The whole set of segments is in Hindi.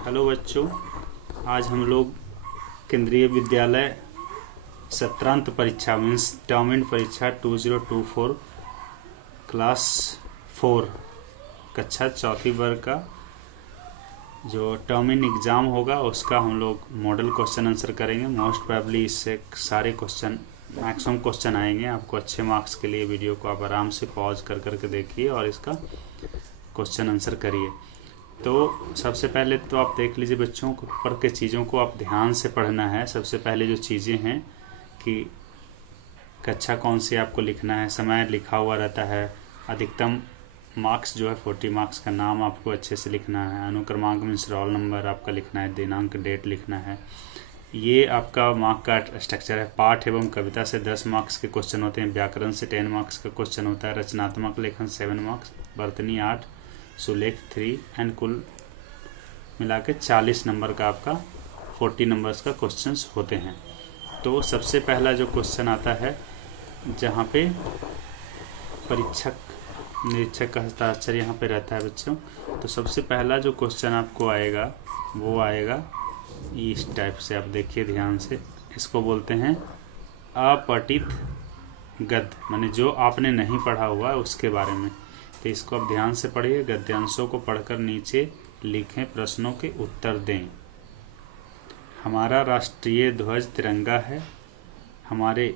हेलो बच्चों, आज हम लोग केंद्रीय विद्यालय सत्रांत परीक्षा मीन्स टर्म एंड परीक्षा 2024 क्लास 4 कक्षा चौथी वर्ग का जो टर्म एंड एग्ज़ाम होगा उसका हम लोग मॉडल क्वेश्चन आंसर करेंगे। मोस्ट प्रोबेबली इससे सारे क्वेश्चन मैक्सिमम क्वेश्चन आएंगे। आपको अच्छे मार्क्स के लिए वीडियो को आप आराम से पॉज कर करके देखिए और इसका क्वेश्चन आंसर करिए। तो सबसे पहले तो आप देख लीजिए बच्चों को ऊपर के चीज़ों को आप ध्यान से पढ़ना है। सबसे पहले जो चीज़ें हैं कि कक्षा कौन सी आपको लिखना है, समय लिखा हुआ रहता है, अधिकतम मार्क्स जो है 40 मार्क्स का नाम आपको अच्छे से लिखना है, अनुक्रमांक मीन्स रोल नंबर आपका लिखना है, दिनांक डेट लिखना है। ये आपका मार्क का स्ट्रक्चर है। पाठ एवं कविता से 10 मार्क्स के क्वेश्चन होते हैं, व्याकरण से 10 मार्क्स का क्वेश्चन होता है, रचनात्मक लेखन 7 मार्क्स, वर्तनी 8, सुलेख 3 एंड कुल मिला के 40 नंबर का आपका 40 नंबर्स का क्वेश्चंस होते हैं। तो सबसे पहला जो क्वेश्चन आता है जहाँ पे निरीक्षक का हस्ताक्षर यहाँ पे रहता है बच्चों, तो सबसे पहला जो क्वेश्चन आपको आएगा वो आएगा इस टाइप से। आप देखिए ध्यान से, इसको बोलते हैं अपठित गद्य, माने जो आपने नहीं पढ़ा हुआ उसके बारे में। तो इसको आप ध्यान से पढ़िए, गद्यांशों को पढ़कर नीचे लिखें, प्रश्नों के उत्तर दें। हमारा राष्ट्रीय ध्वज तिरंगा है। हमारे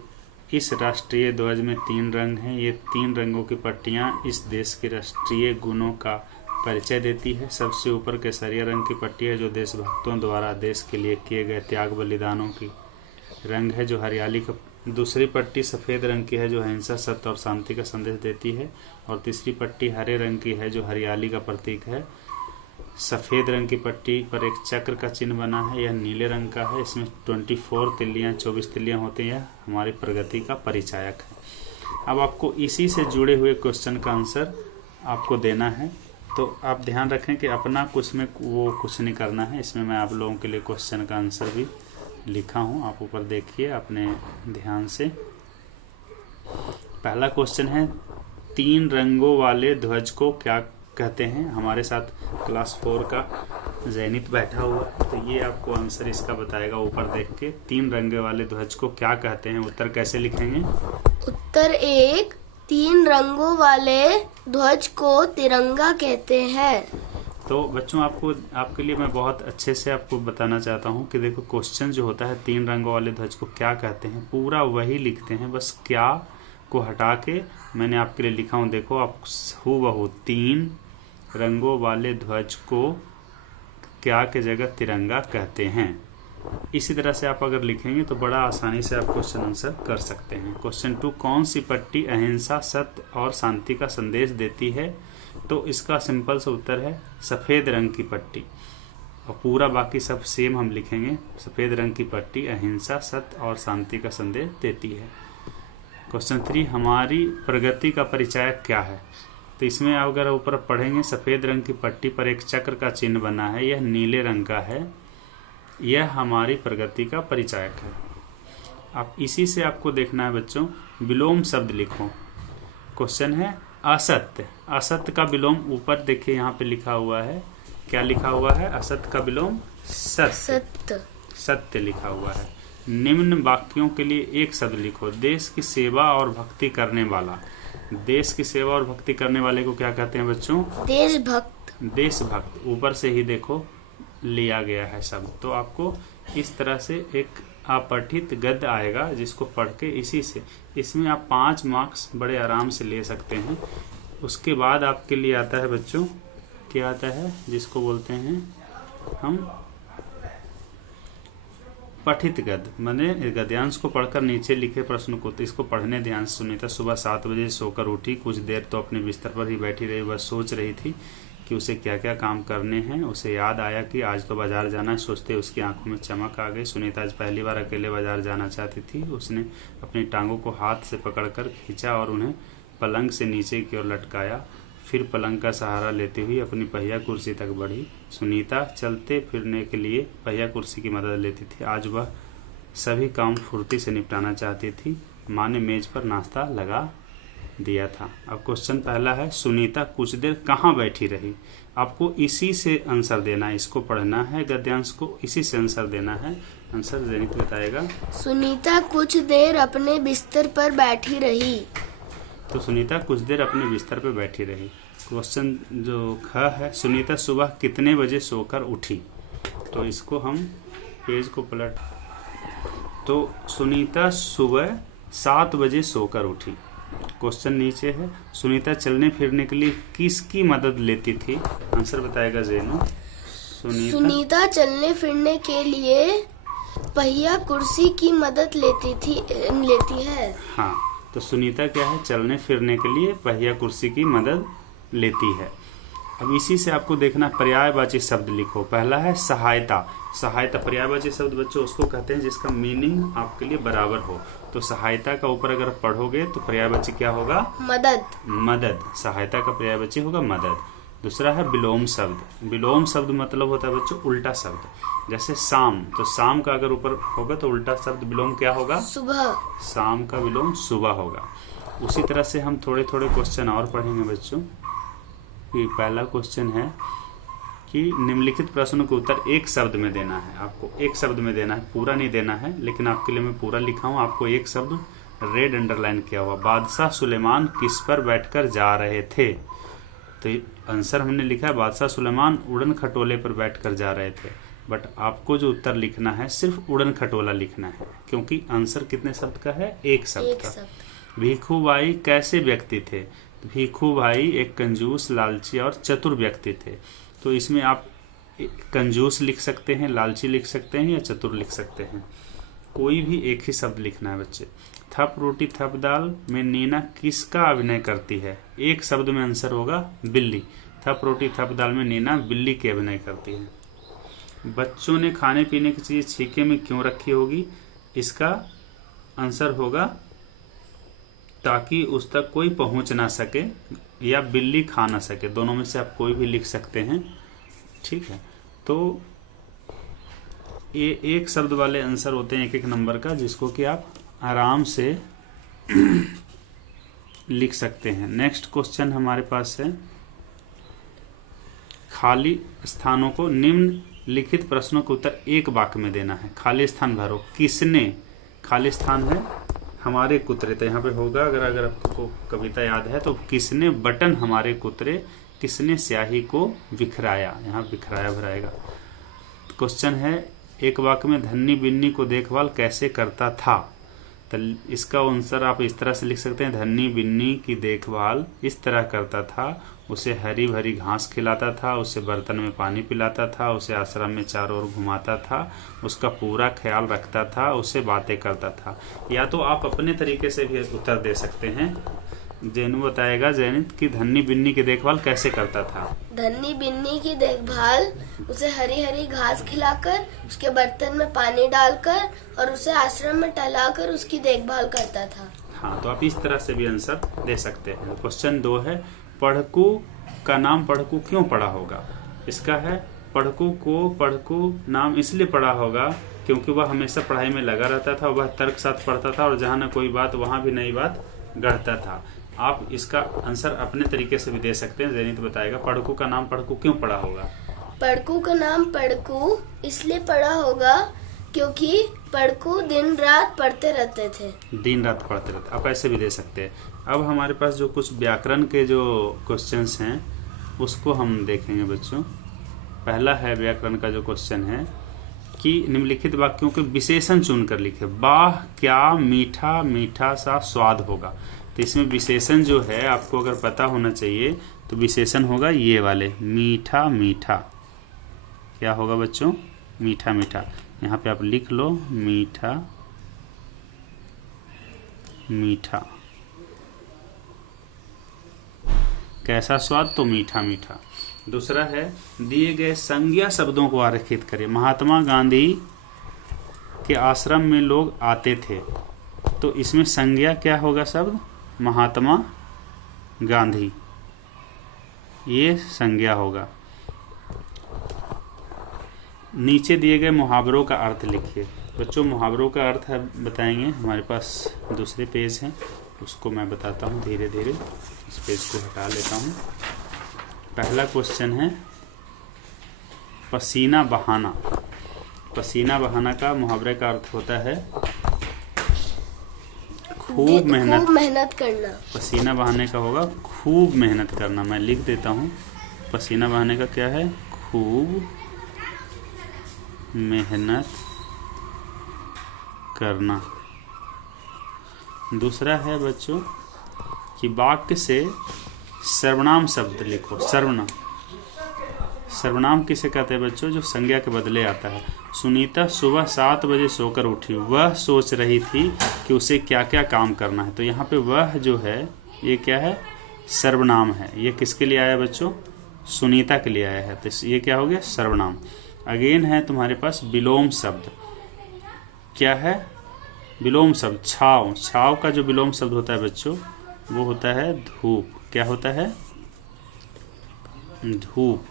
इस राष्ट्रीय ध्वज में 3 रंग हैं। ये 3 रंगों की पट्टियां इस देश के राष्ट्रीय गुणों का परिचय देती है। सबसे ऊपर केसरिया रंग की पट्टी है जो देशभक्तों द्वारा देश के लिए किए गए त्याग बलिदानों की रंग है, जो हरियाली का। दूसरी पट्टी सफ़ेद रंग की है जो अहिंसा, सत्य और शांति का संदेश देती है। और तीसरी पट्टी हरे रंग की है जो हरियाली का प्रतीक है। सफ़ेद रंग की पट्टी पर एक चक्र का चिन्ह बना है, यह नीले रंग का है। इसमें 24 तिल्लियां होती हैं, हमारी प्रगति का परिचायक है। अब आपको इसी से जुड़े हुए क्वेश्चन का आंसर आपको देना है। तो आप ध्यान रखें कि अपना कुछ में वो कुछ नहीं करना है। इसमें मैं आप लोगों के लिए क्वेश्चन का आंसर भी लिखा हूँ, आप ऊपर देखिए अपने ध्यान से। पहला क्वेश्चन है 3 रंगों वाले ध्वज को क्या कहते हैं। हमारे साथ क्लास 4 का जैनित बैठा हुआ है, तो ये आपको आंसर इसका बताएगा ऊपर देख के। 3 रंग वाले ध्वज को क्या कहते हैं, उत्तर कैसे लिखेंगे। उत्तर 1, 3 रंगों वाले ध्वज को तिरंगा कहते हैं। तो बच्चों आपके लिए मैं बहुत अच्छे से आपको बताना चाहता हूँ कि देखो क्वेश्चन जो होता है 3 रंगों वाले ध्वज को क्या कहते हैं, पूरा वही लिखते हैं, बस क्या को हटा के मैंने आपके लिए लिखा हूँ। देखो आप हूबहू 3 रंगों वाले ध्वज को क्या के जगह तिरंगा कहते हैं। इसी तरह से आप अगर लिखेंगे तो बड़ा आसानी से आप क्वेश्चन आंसर कर सकते हैं। क्वेश्चन 2, कौन सी पट्टी अहिंसा, सत्य और शांति का संदेश देती है। तो इसका सिंपल सा उत्तर है सफ़ेद रंग की पट्टी, और पूरा बाकी सब सेम हम लिखेंगे। सफ़ेद रंग की पट्टी अहिंसा, सत्य और शांति का संदेश देती है। क्वेश्चन 3, हमारी प्रगति का परिचायक क्या है। तो इसमें अगर ऊपर पढ़ेंगे सफ़ेद रंग की पट्टी पर एक चक्र का चिन्ह बना है, यह नीले रंग का है, यह हमारी प्रगति का परिचायक है। अब इसी से आपको देखना है बच्चों, विलोम शब्द लिखो। क्वेश्चन है असत्य। असत्य का विलोम ऊपर देखिए यहाँ पे लिखा हुआ है, क्या लिखा हुआ है, असत्य का विलोम सत्य। सत्य लिखा हुआ है। निम्न वाक्यों के लिए एक शब्द लिखो। देश की सेवा और भक्ति करने वाला। देश की सेवा और भक्ति करने वाले को क्या कहते हैं बच्चों, देशभक्त। देशभक्त ऊपर से ही देखो लिया गया है शब्द। तो आपको इस तरह से एक अपठित गद्य आएगा जिसको पढ़ के इसी से इसमें आप 5 मार्क्स बड़े आराम से ले सकते हैं। उसके बाद आपके लिए आता है बच्चों, क्या आता है, जिसको बोलते हैं हम पठित गद्य, माने गद्यांश को पढ़कर नीचे लिखे प्रश्न को। तो इसको पढ़ने ध्यान से सुनी था। सुबह 7 बजे सोकर उठी, कुछ देर तो अपने बिस्तर पर ही बैठी रही, बस सोच रही थी कि उसे क्या क्या काम करने हैं। उसे याद आया कि आज तो बाजार जाना है। सोचते उसकी आंखों में चमक आ गई। सुनीता आज पहली बार अकेले बाजार जाना चाहती थी। उसने अपनी टांगों को हाथ से पकड़कर खींचा और उन्हें पलंग से नीचे की ओर लटकाया। फिर पलंग का सहारा लेते हुए अपनी पहिया कुर्सी तक बढ़ी। सुनीता चलते फिरने के लिए पहिया कुर्सी की मदद लेती थी। आज वह सभी काम फुर्ती से निपटाना चाहती थी। माँ ने मेज पर नाश्ता लगा दिया था। अब क्वेश्चन पहला है, सुनीता कुछ देर कहाँ बैठी रही। आपको इसी से आंसर देना है, इसको पढ़ना है गद्यांश को, इसी से आंसर देना है। आंसर जैनित बताएगा। सुनीता कुछ देर अपने बिस्तर पर बैठी रही। तो सुनीता कुछ देर अपने बिस्तर पर बैठी रही। क्वेश्चन जो ख है, सुनीता सुबह कितने बजे सोकर उठी। तो इसको हम पेज को पलट, तो सुनीता सुबह 7 बजे सोकर उठी। क्वेश्चन नीचे है, सुनीता चलने फिरने के लिए किसकी मदद लेती थी। आंसर बताएगा जेनो। सुनीता चलने फिरने के लिए पहिया कुर्सी की मदद लेती है। हाँ, तो सुनीता क्या है, चलने फिरने के लिए पहिया कुर्सी की मदद लेती है। अब इसी से आपको देखना पर्यायवाची शब्द लिखो। पहला है सहायता। सहायता पर्यायवाची शब्द बच्चों उसको कहते हैं जिसका मीनिंग आपके लिए बराबर हो। तो सहायता का ऊपर अगर पढ़ोगे तो पर्यायवाची क्या होगा, मदद। मदद। सहायता का पर्यायवाची होगा मदद। दूसरा है विलोम शब्द। विलोम शब्द मतलब होता है बच्चों उल्टा शब्द। जैसे शाम, तो शाम का अगर ऊपर होगा तो उल्टा शब्द विलोम क्या होगा, सुबह। शाम का विलोम सुबह होगा। उसी तरह से हम थोड़े थोड़े क्वेश्चन और पढ़ेंगे बच्चों। पहला क्वेश्चन है कि निम्नलिखित प्रश्नों का उत्तर एक शब्द में देना है। आपको एक शब्द में देना है, पूरा नहीं देना है, लेकिन आपके लिए मैं पूरा लिखा हूँ। आपको एक शब्द रेड अंडरलाइन किया हुआ, बादशाह सुलेमान किस पर बैठकर जा रहे थे। तो आंसर हमने लिखा है बादशाह सुलेमान उड़न खटोले पर बैठकर जा रहे थे। बट आपको जो उत्तर लिखना है सिर्फ उड़न खटोला लिखना है, क्योंकि आंसर कितने शब्द का है, एक शब्द का। भीखू भाई कैसे व्यक्ति थे। भीखू भाई एक कंजूस, लालची और चतुर व्यक्ति थे। तो इसमें आप कंजूस लिख सकते हैं, लालची लिख सकते हैं या चतुर लिख सकते हैं। कोई भी एक ही शब्द लिखना है बच्चे। थप रोटी थप दाल में नीना किसका अभिनय करती है। एक शब्द में आंसर होगा बिल्ली। थप रोटी थप दाल में नीना बिल्ली की अभिनय करती है। बच्चों ने खाने पीने की चीज छीके में क्यों रखी होगी। इसका आंसर होगा ताकि उस तक कोई पहुंच ना सके या बिल्ली खा ना सके। दोनों में से आप कोई भी लिख सकते हैं, ठीक है। तो ये एक शब्द वाले आंसर होते हैं एक एक नंबर का, जिसको कि आप आराम से लिख सकते हैं। नेक्स्ट क्वेश्चन हमारे पास है, खाली स्थानों को निम्नलिखित प्रश्नों के उत्तर एक वाक्य में देना है। खाली स्थान भरो। किसने, खाली स्थान है हमारे कुतरे, तो यहाँ पे होगा अगर आपको कविता याद है तो, किसने बटन हमारे कुतरे, किसने स्याही को बिखराया। यहाँ बिखराया भराएगा। क्वेश्चन है, एक वाक्य में धन्नी बिन्नी को देखभाल कैसे करता था। तो इसका आंसर आप इस तरह से लिख सकते हैं, धन्नी बिन्नी की देखभाल इस तरह करता था, उसे हरी भरी घास खिलाता था, उसे बर्तन में पानी पिलाता था, उसे आश्रम में चारों ओर घुमाता था, उसका पूरा ख्याल रखता था, उसे बातें करता था। या तो आप अपने तरीके से भी उत्तर दे सकते हैं। जैनू बताएगा जैनित की धन्नी बिन्नी की देखभाल कैसे करता था। धन्नी बिन्नी की देखभाल उसे हरी हरी घास खिलाकर, उसके बर्तन में पानी डालकर और उसे आश्रम में टहलाकर उसकी देखभाल करता था। हाँ, तो आप इस तरह से भी आंसर दे सकते हैं। क्वेश्चन 2 है, पढ़कू का नाम पढ़कू क्यों पड़ा होगा। इसका है, पढ़कू को पढ़कू नाम इसलिए पड़ा होगा क्योंकि वह हमेशा पढ़ाई में लगा रहता था, वह तर्क साथ पढ़ता था और जहाँ न कोई बात वहाँ भी नई बात गढ़ता था। आप इसका आंसर अपने तरीके से भी दे सकते हैं। जैनित बताएगा पढ़कू का नाम पढ़कू क्यों पड़ा होगा। पढ़कू का नाम पढ़कू इसलिए पड़ा होगा क्योंकि पढ़कू दिन रात पढ़ते रहते थे। दिन रात पढ़ते रहते, आप ऐसे भी दे सकते हैं। अब हमारे पास जो कुछ व्याकरण के जो क्वेश्चंस हैं उसको हम देखेंगे बच्चों। पहला है व्याकरण का जो क्वेश्चन है कि निम्नलिखित वाक्यों के विशेषण चुनकर लिखे। वाह क्या मीठा मीठा सा स्वाद होगा। तो इसमें विशेषण जो है आपको अगर पता होना चाहिए तो विशेषण होगा ये वाले, मीठा मीठा। क्या होगा बच्चों, मीठा मीठा। यहाँ पे आप लिख लो, मीठा मीठा। कैसा स्वाद, तो मीठा मीठा। दूसरा है, दिए गए संज्ञा शब्दों को आरेखित करें। महात्मा गांधी के आश्रम में लोग आते थे, तो इसमें संज्ञा क्या होगा शब्द, महात्मा गांधी, ये संज्ञा होगा। नीचे दिए गए मुहावरों का अर्थ लिखिए। बच्चों मुहावरों का अर्थ है बताएंगे, हमारे पास दूसरे पेज हैं उसको मैं बताता हूँ धीरे धीरे। इस पेज को हटा लेता हूँ। पहला क्वेश्चन है पसीना बहाना। पसीना बहाना का मुहावरे का अर्थ होता है खूब मेहनत करना। पसीना बहाने का होगा खूब मेहनत करना। मैं लिख देता हूँ, पसीना बहाने का क्या है? खूब मेहनत करना। दूसरा है बच्चों कि वाक्य से सर्वनाम शब्द लिखो। सर्वनाम किसे कहते हैं बच्चों? जो संज्ञा के बदले आता है। सुनीता सुबह 7 बजे सोकर उठी। वह सोच रही थी कि उसे क्या क्या काम करना है। तो यहाँ पे वह जो है ये क्या है? सर्वनाम है। ये किसके लिए आया बच्चों? सुनीता के लिए आया है। तो ये क्या हो गया? सर्वनाम। अगेन है तुम्हारे पास विलोम शब्द। क्या है? विलोम शब्द छाव। छाव का जो विलोम शब्द होता है बच्चों वो होता है धूप। क्या होता है? धूप।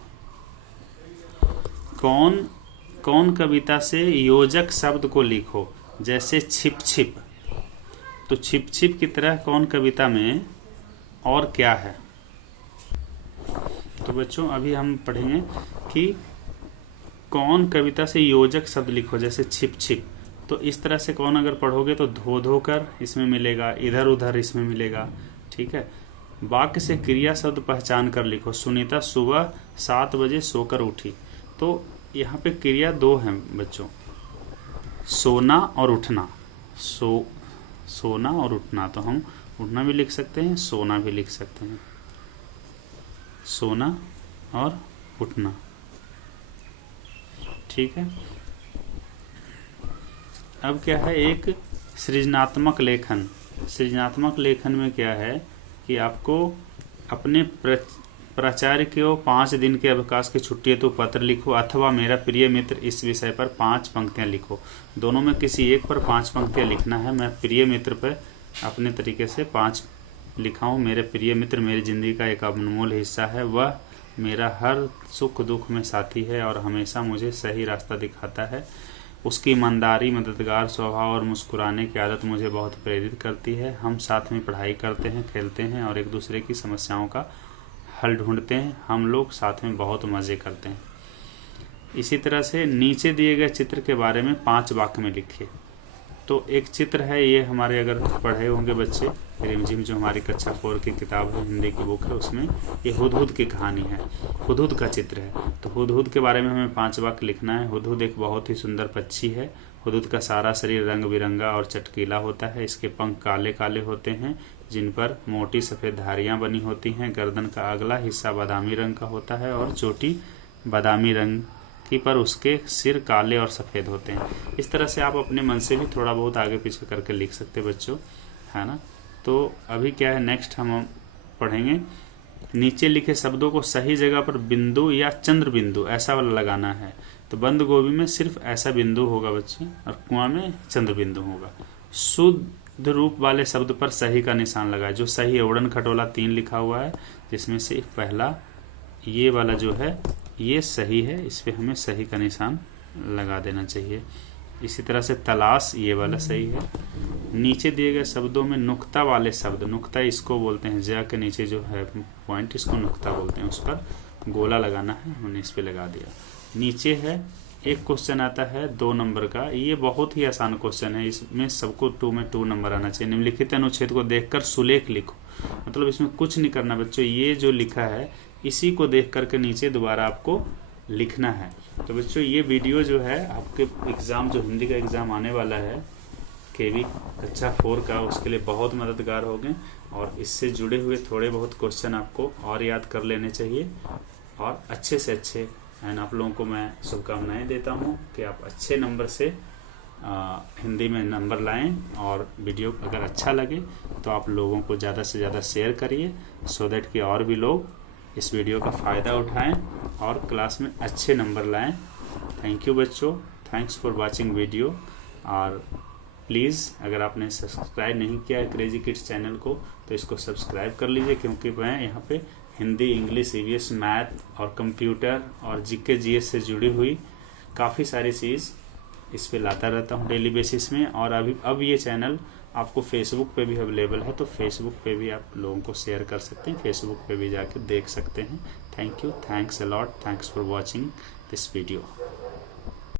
कौन कविता से योजक शब्द को लिखो? जैसे छिप छिप। तो छिप छिप की तरह कौन कविता में और क्या है? तो बच्चों अभी हम पढ़ेंगे कि कौन कविता से योजक शब्द लिखो जैसे छिप छिप। तो इस तरह से कौन अगर पढ़ोगे तो धो धो कर इसमें मिलेगा, इधर उधर इसमें मिलेगा। ठीक है। वाक्य से क्रिया शब्द पहचान कर लिखो। सुनीता सुबह 7 बजे सोकर उठी। तो यहाँ पे क्रिया 2 हैं बच्चों, सोना और उठना। सोना और उठना। तो हम उठना भी लिख सकते हैं, सोना भी लिख सकते हैं। सोना और उठना। ठीक है। अब क्या है? एक सृजनात्मक लेखन। सृजनात्मक लेखन में क्या है कि आपको अपने प्राचार्य को 5 दिन के अवकाश की छुट्टी है तो पत्र लिखो, अथवा मेरा प्रिय मित्र इस विषय पर 5 पंक्तियां लिखो। दोनों में किसी एक पर 5 पंक्तियां लिखना है। मैं प्रिय मित्र पर अपने तरीके से 5 लिखा हूँ। मेरे प्रिय मित्र मेरी जिंदगी का एक अनमोल हिस्सा है। वह मेरा हर सुख दुख में साथी है और हमेशा मुझे सही रास्ता दिखाता है। उसकी ईमानदारी, मददगार स्वभाव और मुस्कुराने की आदत मुझे बहुत प्रेरित करती है। हम साथ में पढ़ाई करते हैं, खेलते हैं और एक दूसरे की समस्याओं का हल ढूंढते हैं। हम लोग साथ में बहुत मज़े करते हैं। इसी तरह से नीचे दिए गए चित्र के बारे में 5 वाक्य में लिखिए। तो एक चित्र है, ये हमारे अगर पढ़े होंगे बच्चे रिमझिम जो हमारी कक्षा 4 की किताब है, हिंदी की बुक है, उसमें ये हुदहुद की कहानी है। हुदहुद का चित्र है। तो हुदहुद के बारे में हमें 5 वाक्य लिखना है। हुदहुद एक बहुत ही सुंदर पक्षी है। हुदहुद का सारा शरीर रंग बिरंगा और चटकीला होता है। इसके पंख काले काले होते हैं जिन पर मोटी सफ़ेद धारियाँ बनी होती हैं। गर्दन का अगला हिस्सा बादामी रंग का होता है और चोटी बादामी रंग की, पर उसके सिर काले और सफ़ेद होते हैं। इस तरह से आप अपने मन से भी थोड़ा बहुत आगे पीछे करके लिख सकते बच्चों, है ना। तो अभी क्या है, नेक्स्ट हम पढ़ेंगे नीचे लिखे शब्दों को सही जगह पर बिंदु या चंद्र बिंदु ऐसा वाला लगाना है। तो बंद गोभी में सिर्फ ऐसा बिंदु होगा बच्चे और कुआं में चंद्र बिंदु होगा। शुद्ध रूप वाले शब्द पर सही का निशान लगाए। जो सही है उड़न खटोला 3 लिखा हुआ है, जिसमें से पहला ये वाला जो है ये सही है, इस पे हमें सही का निशान लगा देना चाहिए। इसी तरह से तलाश ये वाला सही है। नीचे दिए गए शब्दों में नुक्ता वाले शब्द, नुक्ता इसको बोलते हैं, ज के नीचे जो है पॉइंट इसको नुक्ता बोलते हैं, उस पर गोला लगाना है, हमने इस पे लगा दिया। नीचे है एक क्वेश्चन आता है 2 नंबर का, ये बहुत ही आसान क्वेश्चन है। इसमें सबको 2 में 2 नंबर आना चाहिए। निम्नलिखित अनुच्छेद को देखकर सुलेख लिखो। मतलब इसमें कुछ नहीं करना बच्चों, ये जो लिखा है इसी को देख करके नीचे दोबारा आपको लिखना है। तो बच्चों ये वीडियो जो है आपके एग्ज़ाम, जो हिंदी का एग्ज़ाम आने वाला है केवी कक्षा 4 का, उसके लिए बहुत मददगार होंगे। और इससे जुड़े हुए थोड़े बहुत क्वेश्चन आपको और याद कर लेने चाहिए और अच्छे से अच्छे एंड आप लोगों को मैं शुभकामनाएं देता हूं कि आप अच्छे नंबर से हिंदी में नंबर लाएं। और वीडियो अगर अच्छा लगे तो आप लोगों को ज़्यादा से ज़्यादा शेयर करिए, सो दैट कि और भी लोग इस वीडियो का फ़ायदा उठाएं और क्लास में अच्छे नंबर लाएं। थैंक यू बच्चों, थैंक्स फॉर वाचिंग वीडियो। और प्लीज़ अगर आपने सब्सक्राइब नहीं किया है क्रेजी किड्स चैनल को तो इसको सब्सक्राइब कर लीजिए, क्योंकि मैं यहाँ पे हिंदी, इंग्लिश, ईवीएस, मैथ और कंप्यूटर और जीके जीएस से जुड़ी हुई काफ़ी सारी चीज़ इस पे लाता रहता हूँ डेली बेसिस में। और अब ये चैनल आपको फेसबुक पे भी अवेलेबल है, तो फेसबुक पे भी आप लोगों को शेयर कर सकते हैं, फेसबुक पे भी जाके देख सकते हैं। Thank you, thanks a lot, thanks for watching this video.